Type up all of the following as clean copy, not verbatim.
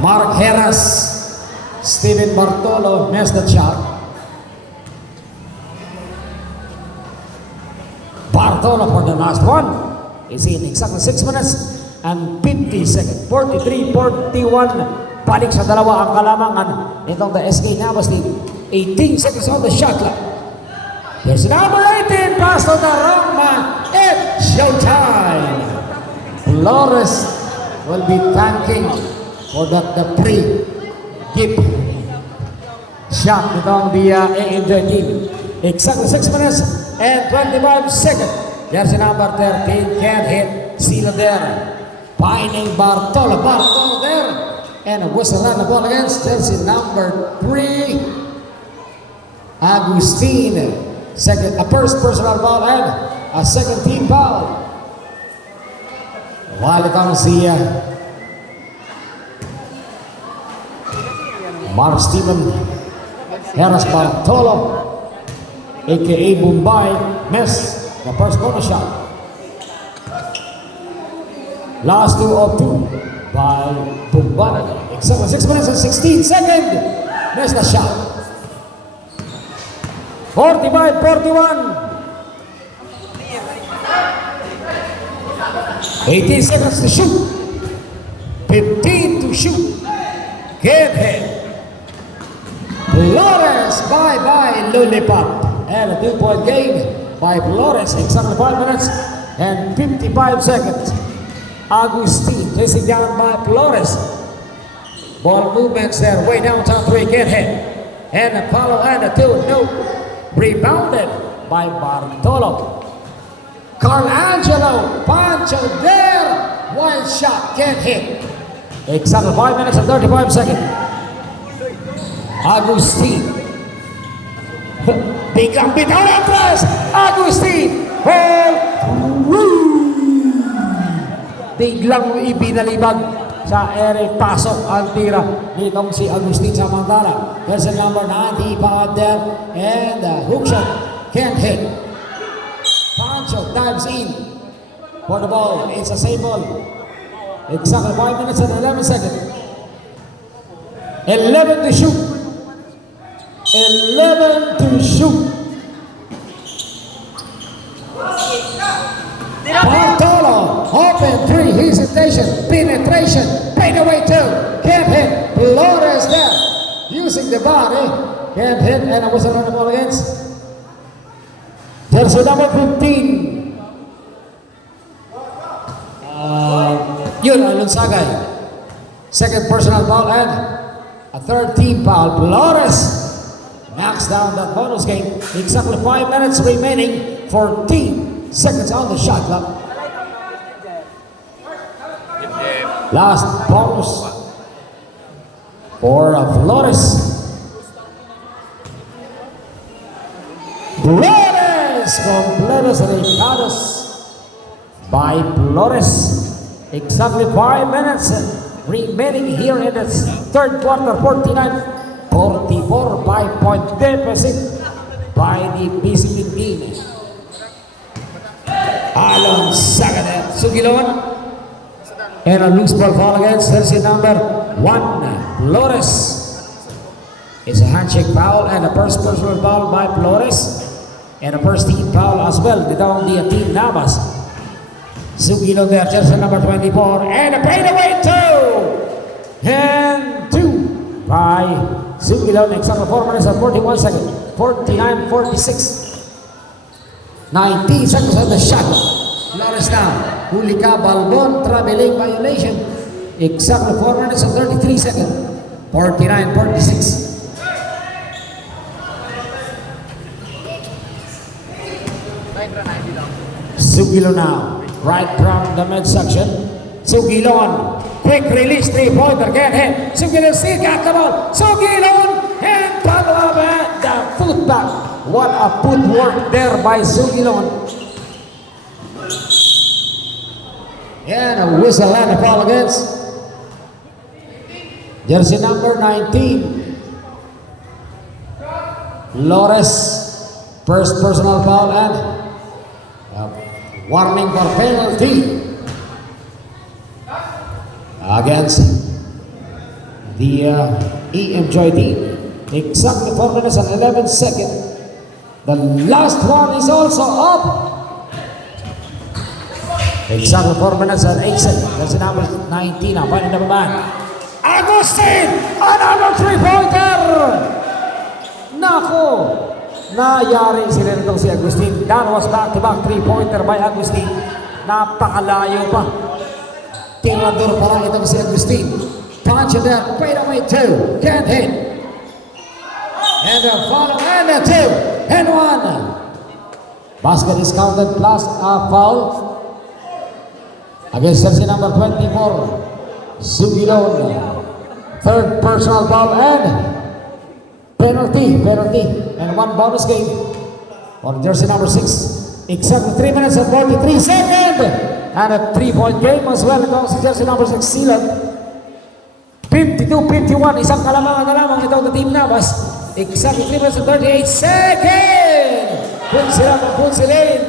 Mark Heras, Steven Bartolo missed the shot. Bartolo for the last one is in exactly 6 minutes and 50 seconds. 43-41. Balik sa dalawa ang kalamangan nitong the SK Navas team. 18 seconds on the shot clock. Here's number 18, pass to the wrong man. It's showtime. Flores will be thanking for that the pre-give shot nitong the AMJ team. Exactly 6 minutes and 25 seconds. Jersey number 13 can't hit. Sila there. Pining Bartolo. Bartolo there. And a whistle on the ball against Jersey number 3. Agustin. Second, a first personal foul and a second team foul. While itong si Mark Steven Heras Bartolo, aka Bombay, missed the first bonus shot. Last 2 of 2 by Bombay. Exactly 6 minutes and 16 seconds. Missed the shot. 45-41. 18 seconds to shoot. 15 to shoot. Get hit. Flores by Lollipop. And a 2-point game by Flores. Exactly 5 minutes and 55 seconds. Agustin chasing down by Flores. Ball movements there way downtown 3. Get hit. And a follow and a 2. No. Rebounded by Bartolo. Carl Angelo, Pancho there. Wild shot, can't hit. Exactly 5 minutes and 35 seconds. Agustin. Biglang bitaw ang press. Agustin. Biglang ibinalibag sa ere, pasok ang tira nitong si Agustin Samantala. There's a number 95 there and the hook shot can't hit. Pancho dives in for the ball. It's a safe ball. Exactly 5 minutes and 11 seconds. 11 to shoot. 11 to shoot. Bartolo, open 3, hesitation, penetration, fade away 2, can't hit. Flores there, using the body, can't hit, and a whistle on the ball against. There's a number 15. Yun, Alunsagay. Second personal foul and a third team foul. Flores knocks down that bonus game. Exactly 5 minutes remaining, 14 seconds on the shot clock. Last bonus for Flores. Flores completes recados by Flores. Exactly 5 minutes remaining here in the third quarter. 49-44, 5-point deficit by the visiting team. Alunsagay, Sugilon, and a loose ball foul against jersey number 1, Flores. It's a handshake foul and a first personal foul by Flores, and a first team foul as well. Down the team Navas. Sugilon there, jersey number 24, and a fadeaway 2, and 2 by Sugilon. Exactly 4 minutes and 41 seconds. 49-46. 19 seconds on the shot. Flores down. Huli ka, Balbon, traveling violation. Exactly 4 minutes and 33 seconds. 49-46. Sugilon now. Right from the midsection. Sugilon. Quick release, 3-pointer. Get hit. Sugilon still got the ball. Sugilon and Pablo and the foot back. What a footwork there by Sugilon. And a whistle and a foul against jersey number 19. Flores, first personal foul and warning for penalty against the EMJ team. Exactly 4 minutes and 11 seconds. The last one is also up. Exactly 4 minutes and 8 seconds. That's the number 19 now. Final number man. Agustin! Another three-pointer! Nako! Nayari sila nito si Agustin. That was back-to-back three-pointer by Agustin. Napakalayo pa. Tirador pa lang itong si Agustin. Punch it down. Fade away two. Can't hit. And a follow. And a two. And one. Basket is counted plus a foul. Against jersey number 24. Sugilon. Third personal foul and penalty. And one bonus game for jersey number 6. Exactly 3 minutes and 43 seconds. And a 3-point game as well. Ito si jersey number 6, Silan. 52-51. Isang kalamangan na lamang ito ng Team Navas. Exactly 3 minutes and 38 seconds. Punsilin.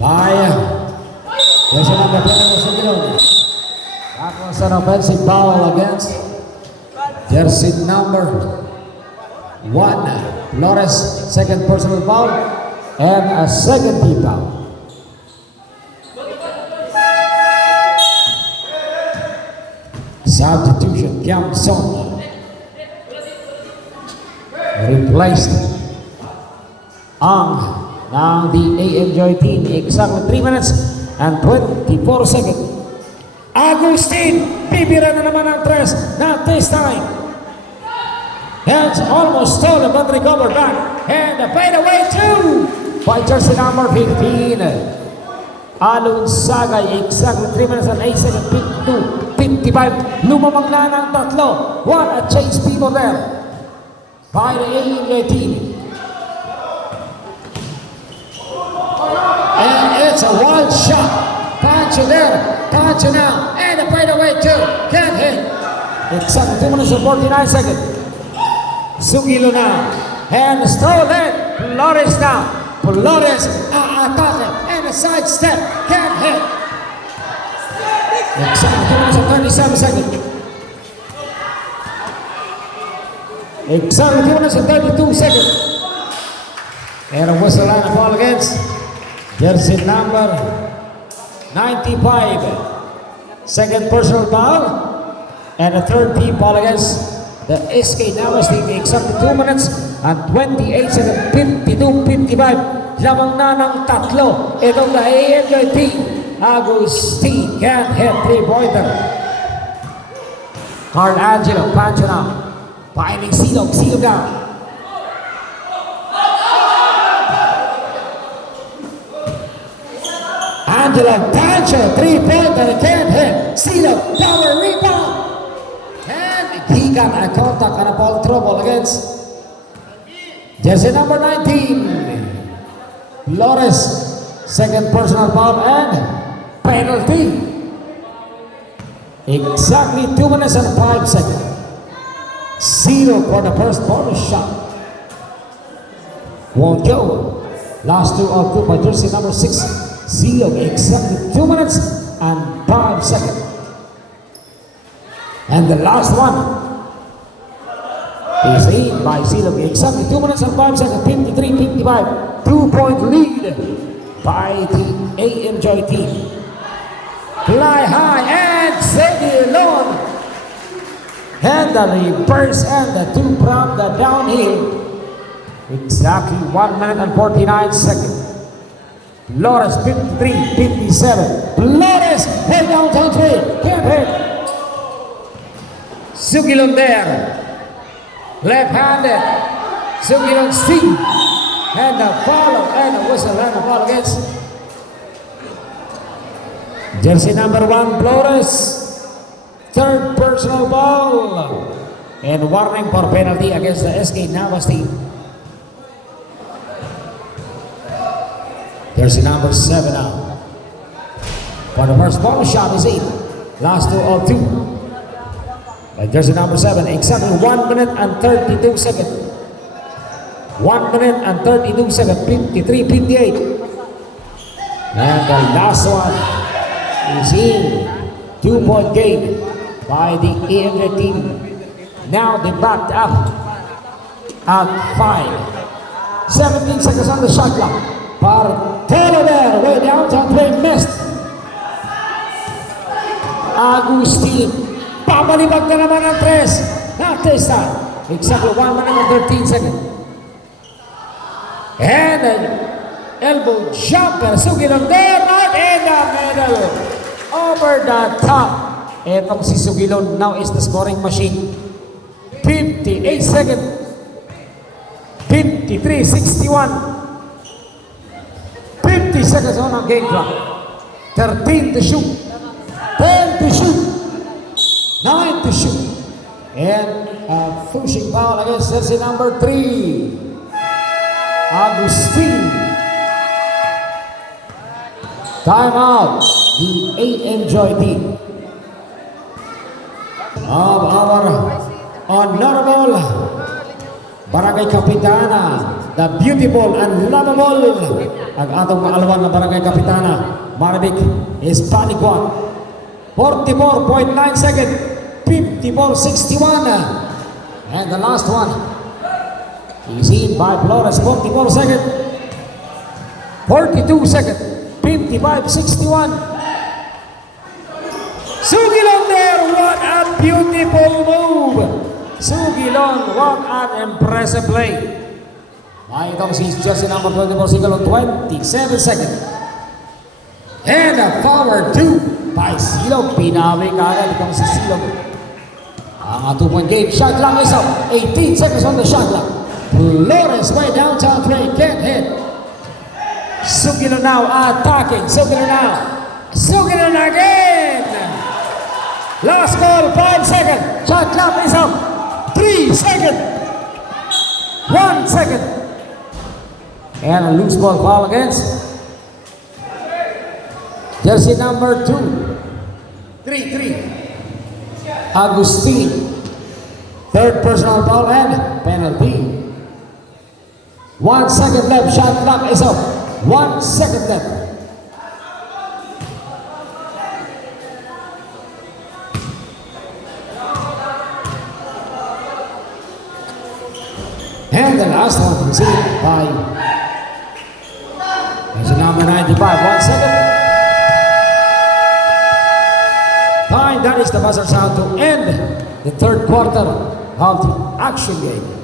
By jersey number 24, Sugilon. That was an offensive foul against jersey number 1. Flores, second personal foul. And a second team foul. Substitution, Kiamson replaced ang the AMJ team. Exactly 3 minutes and 24 seconds. Agustin, bibira na naman ang tres. Not this time. That's almost stolen but recovered back. And the fade away two by jersey number 15. Alun Sagay, exactly 3 minutes and 8 seconds. 52-55. Lumamang na ng tatlo. What a chase people there by the AMJ team. And it's a wild shot. Punch there. Punch now. And the fade away two. Can't hit. Exactly 2 minutes and 49 seconds. Sugilo na. And stolen. Flores now. Flores atake. And a side step. Can't hit. Exactly 2 minutes and 37 seconds. Exactly 2 minutes and 32 seconds. And a whistle and a ball against jersey number 95. Second personal foul. And a third team foul against the SK Navas team. Exactly 2 minutes and 28 seconds. 52-55. Lamang na ng tatlo. Itong the AMJ team. Agustin can't hit 3-pointer. Carl Angelo, Pancho now. Finding Silog down. Angelo, Pancho, 3-pointer, can't hit. Silog, power rebound. And he got a contact and a ball trouble against jersey number 19. Flores, second personal foul and penalty. Exactly 2 minutes and 5 seconds. 0 for the first bonus shot. Won't go. Last two of 2 by jersey number 6. 0. Exactly 2 minutes and 5 seconds. And the last one is in by Silog. Exactly 2 minutes and 5 seconds. 53-55. 2-point lead by the AMJ team. Fly high and steady alone. And the reverse and the two from the downhill. Exactly 1 minute and 49 seconds. Flores 53-57. Flores head downtown three. Can't hit. Sugilon there. Left-handed. Sugilon Steve. And the follow and the whistle and the ball against jersey number 1, Flores. Third personal ball. And warning for penalty against the SK Navas team. Jersey number 7 now. For the first ball shot is in. Last two of 2. By jersey number 7. Exactly 1 minute and 32 seconds. 1 minute and 32 seconds. 53-58. And the last one is in. 2-point game. by the EMJ team. Now they backed up at 5. 17 seconds on the shot clock. Partelo there, way downtown play, missed. Agustin, pabalibag na naman ang 3. Not this time. Exactly 1 minute and 13 seconds. And an elbow jumper, Sugilon there, right in the middle. Over the top. Etong si Sugilon now is the scoring machine. 58 seconds. 53-61. 50 seconds on a game clock. 13 to shoot. 10 to shoot. 9 to shoot. And a pushing foul against jersey number 3. Agustin. Time out. The AMJ team of our honorable Barangay Kapitana, the beautiful and lovable, ang atong maalawan na Barangay Kapitana, Marvic Hispanic 1. 44.9 seconds, 54-61. And the last one is in by Flores, 44 seconds, 42 seconds, 55-61. Sugilon there, what a beautiful move! Sugilon, what an impressive play. Itong si jersey number 24, Sugilon, 27 seconds. And a forward 2 by Silog. Pinawi kagad itong si Silog. Ang 2-point game, shot clock is up. 18 seconds on the shot clock. Flores way downtown three, can't hit. Sugilon now attacking. Sugilon now. Sugilon again. Last call, 5 seconds. Shot clock is up. 3 seconds. 1 second. And a loose ball foul against jersey number 2. 3. Agustin. Third personal foul and penalty. 1 second left. Shot clock is up. 1 second left. And the last one is in by number 95. 1 second. Time, that is the buzzer sound to end the third quarter of the action game.